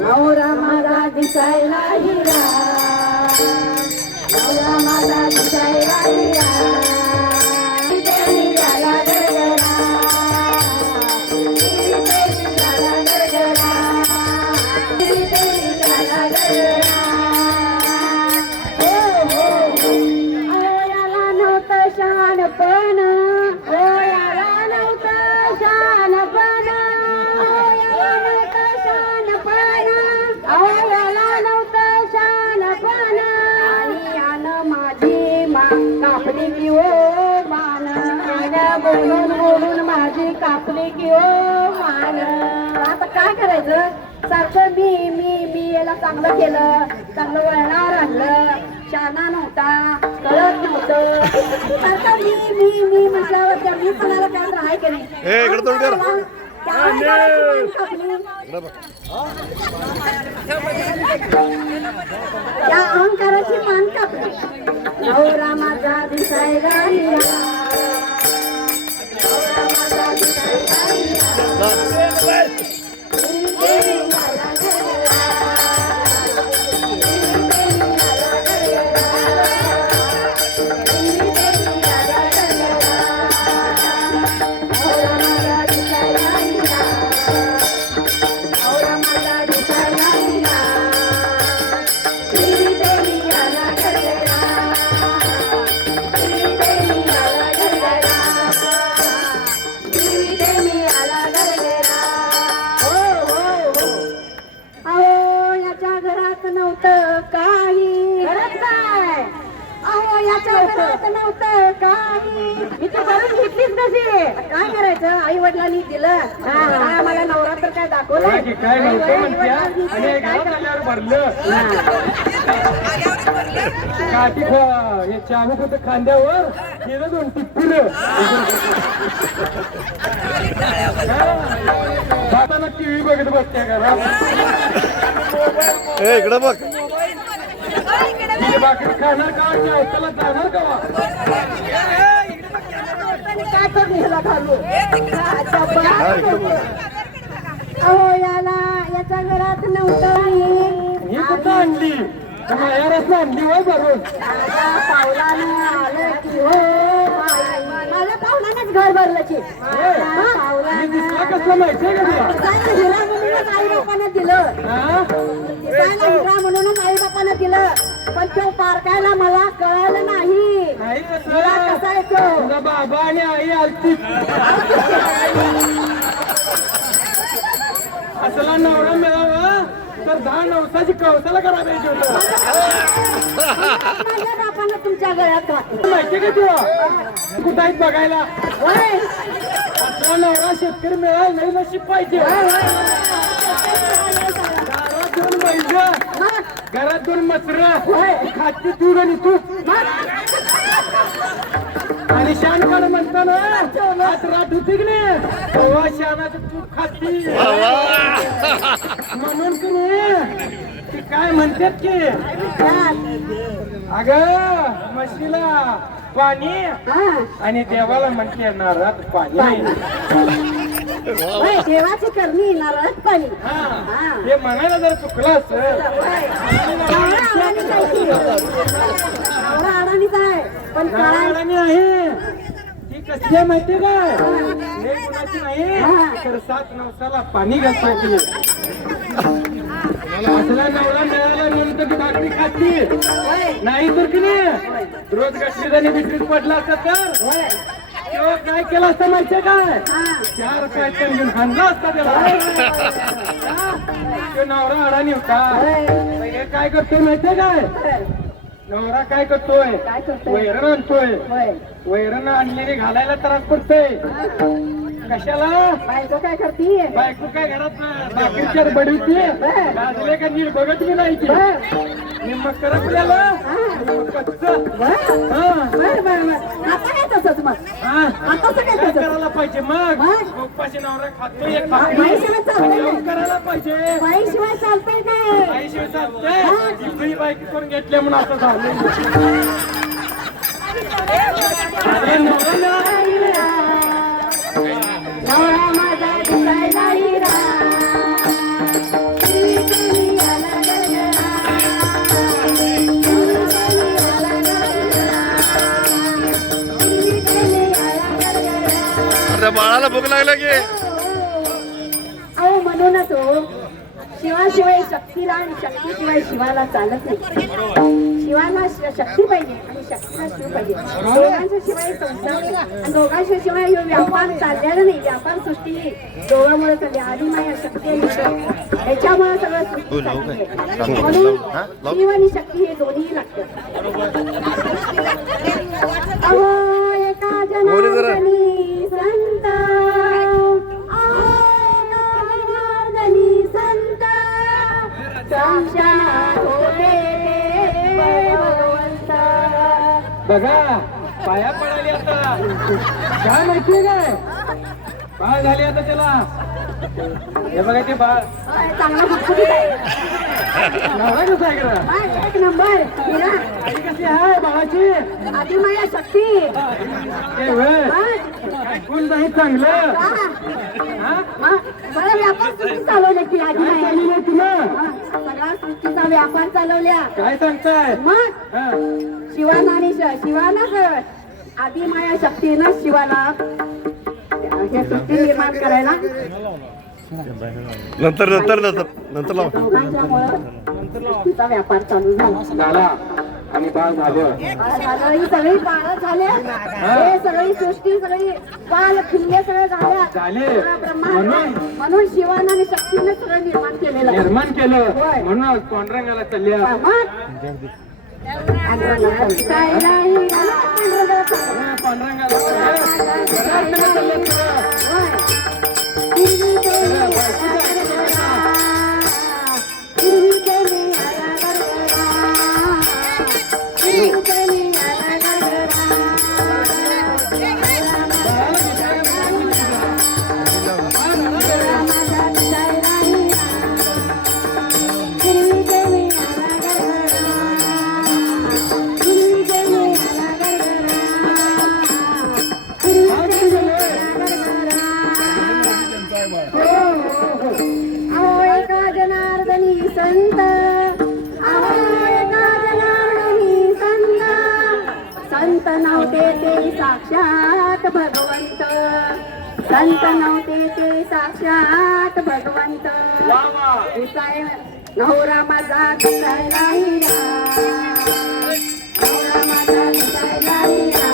नवरा माझा दिसायला हिरा, नवरा माझा दिसायला हिरा, त्याला गरगरा, त्याला गरगरा, त्याला गरगरा. हो हो हो, याला नव्हतं शहाणपण, हो याला नव्हतं शहाणपण, हो याला नव्हतं शहाणपण, हो याला नव्हतं शहाणपण. आणि यानं माझी कापली की ओ मान, यानं बोलून बोलून माझी कापली की ओ मान. आता काय करायचं, सारखं मी याला चांगलं केलं, चांगलं वळणावर आणलं, शाना नव्हता, कळत नव्हतं, सारखं मी म्हटल्यावर त्या मी कोणाला काय तर आहे की नाही. त्या अहंकाराची मान कापली. नवरा माझा दिसायला हिरा, नवरा माझा दिसायला हिरा, नव्हतं काही. मी तर करून घेतलीच कशी, काय करायचं, आई वडिलांनी दिलं, मला नवरा तर काय दाखवलं चाबूक होतं खांद्यावर, गेलं 2 टिप्पीलं जाताना टीव्ही बघत बसते घरात. इकडं बघ, भाकरी खाणार का, त्याला जाणार का, काय करून घालू. अहो याला याच्या घरात नव्हतं, ही कुठं आणली, मायारच आणली वय भरून. पावलानं आलं की हो, माझ्या पावलानंच घर भरलं की. कसलं माहितीये का तुला, हिरा म्हणूनच आई बापानं दिलं, हिरा म्हणूनच आई बापानं दिलं, पण तो पारकायला मला कळालं नाही. हिरा कसा येतो, तुझा बाबा आणि आई आलती, असला नवरा मिळावा तर 10 नवसाची कवसाला करा पाहिजे होतं. माझ्या बापानं तुमच्या गळ्यात घातलं माहितीये का तुला, कुठं आहेत बघायला. असला नवरा शेतकरी मिळाला नाही, नशीब पाहिजे. दारात 2 बैल, घरात 2 मचर, खाती दूध आणि तूप, आणि शान काढ म्हणताना हात रात होती की नाही, तेव्हा शानाचं तूप खाती. म्हणून की नाही ती काय म्हणतात की, अगं म्हशीला पाणी आणि देवाला म्हणते नारळात पाणी. देवाची करणी नारळात पाणी. हे म्हणायला जर चुकलं असं अडाणीच आहे, पण अडाणी आहे. ती कसली आहे माहितीये काय, हे कुणाची नाही तर 7 नवसाला पाणी घालतात. असला नवरा मिळाला नंतर भाकरी खाती नाही तर की नाही, रोज गटलीदानी बिटलीत पडला असता तर तेव्हा काय केलं असतं माहितीये काय, 4 पॅटर्न घेऊन हाणला असता त्याला. तो नवरा अडाणी होता. हे काय करतोय माहितीये काय, नवरा काय करतोय, वैरण आणतोय, वैरण आणलेली घालायला त्रास पडतोय. कशाला, बायको काय करते, बायको काय घरात भाकरीच्या बडवते, गाजले का नीट बघत मी नाही की निम्म करपल्याला कच्चं. आता काय तसंच मग, आता काय करायला पाहिजे मग, उपाशी नवरा खातोय, बाईशिवाय चालतंय, करायला पाहिजे. बाईशिवाय चालतंय काय, बाईशिवाय चालतंय, इकडे बायकी करून घेतल्या म्हणून असं झालं. नवरा त्या बाळाला भूक लागलं की अहो म्हणूनच हो शिवाशिवाय शक्तीला आणि शक्तीशिवाय शिवाला चालत नाही. शिवाला शक्ती पाहिजे आणि शक्तीला शिव पाहिजे. दोघांच्या शिवाय संसार नाही आणि दोघांच्या शिवाय ह्यो व्यापार चाललेला नाही. व्यापार सृष्टी दोघांमुळे चालली. आधी माया शक्ती आणि शिव ह्याच्यामुळे सगळं सृष्टी चालली आहे. म्हणून शिव आणि शक्ती हे दोन्ही लागतात. अहो एका जनार्दनी संत बघा पाया पडाली आता. काय माहितीये काय काय झाली आता त्याला? हे बघा ते बाळ चांगला फुटफुटीत आहे. नवरा कसा आहे करा? हा, एक नंबर हिरा. आई कशी आहे बाळाची? आधी माया शक्ती ते वेळ ऐकून नाही चांगलं. बरं व्यापार सृष्टी चालवल्या की आधी काय माया चाललंय तुला? सगळा सृष्टीचा व्यापार चालवल्या. काय सांगताय? मग हा. शिवाना आणि शिवाला आधी माया शक्तीनं शिवाला हे सृष्टी निर्माण करायला नंतर नंतर नंतर नंतर लाव. दोघांच्यामुळं सृष्टीचा व्यापार चालू झाला. झाला आणि बाळ झालं. बाळ झालं, ही सगळी बाळ झाले. हे सगळी सृष्टी सगळी बाल खिल्ले सगळे झाल्या. झाले ब्रह्मांड म्हणून म्हणून शिवानं आणि शक्तीने सगळं निर्माण केलेलं आहे. निर्माण केलं होय. म्हणून पांडुरंगाला चालल्या. पांडुरंगाला जनार्दनी संत संत नव्हते ते साक्षात भगवंत. संत नव्हते ते साक्षात भगवंत. नवरा माझा दिसायला हिरा. नवरा माझा दिसायला हिरा.